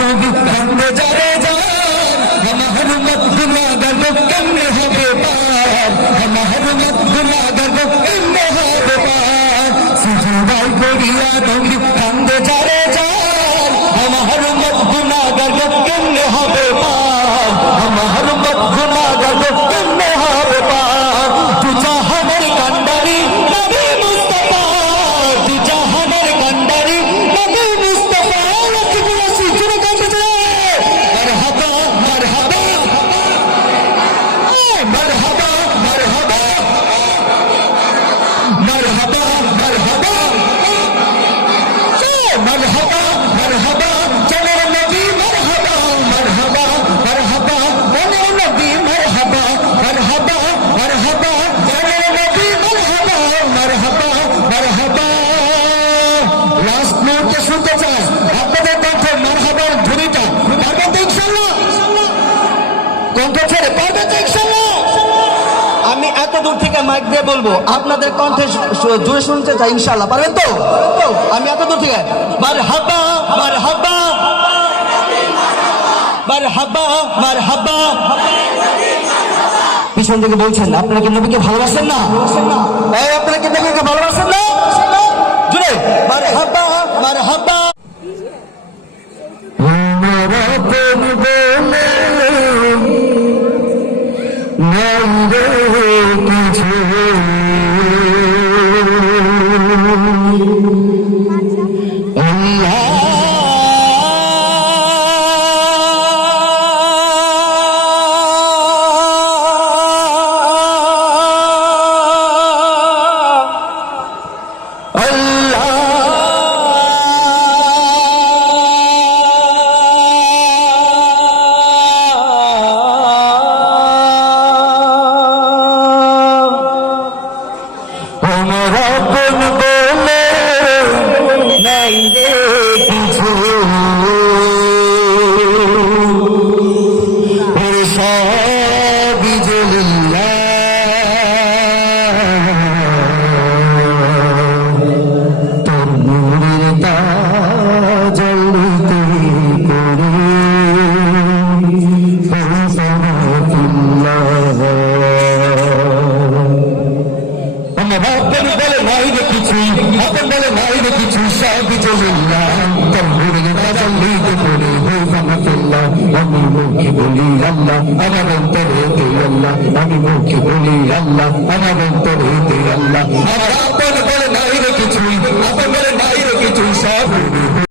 নবী কান্দে যারে যান আমার মত গুনাহগার কেমনে হবে পার আমার মত গুনাহগার কেমনে হবে পার সিজদায় পড়িয়া নবী কান্দে যারে যান আমার মত গুনাহগার কেমনে হবে পার আমার মত গুনাহগার কেমনে হবে পার তু জাহানের কান্ডারি নবী মুস্তাফা তু জাহানের কান্ডারি নবী মুস্তাফা লক্ষ্মীপুরা সিজুরে কাঁদছে মারহাবা মারহাবা মারহাবা মারহাবা মারহাবা মারহাবা মারহাবা মারহাবা চলো নবী মারহাবা মারহাবা মারহাবা চলো নবী মারহাবা মারহাবা মারহাবা চলো নবী মারহাবা মারহাবা মারহাবা লাস্ট নোটে শুনতে চাই আপনাদের কণ্ঠে মারহাবার ধ্বনিটা পারবেন তো ইনশাআল্লাহ কণ্ঠ ছেড়ে পারবেন তো ইনশাআল্লাহ আমি এত দূর থেকে মাইক দিয়ে বলবো আপনাদের কণ্ঠে জোরে শুনতে চাই ইনশাআল্লাহ পারবেন তো আমি এত দূর থেকে মারহাবা মারহাবা মারহাবা মারহাবা পিছন থেকে বলছেন আপনারা কি নবীকে ভালোবাসেন না এই আপনারা কি নবীকে ভালোবাসেন না জোরে মারহাবা মারহাবা আমি মুখে বলি আল্লাহ আমার অন্তরে আল্লাহ আমার আপন বলে নাই রে কিছুই আপন বলে নাই রে কিছুই সব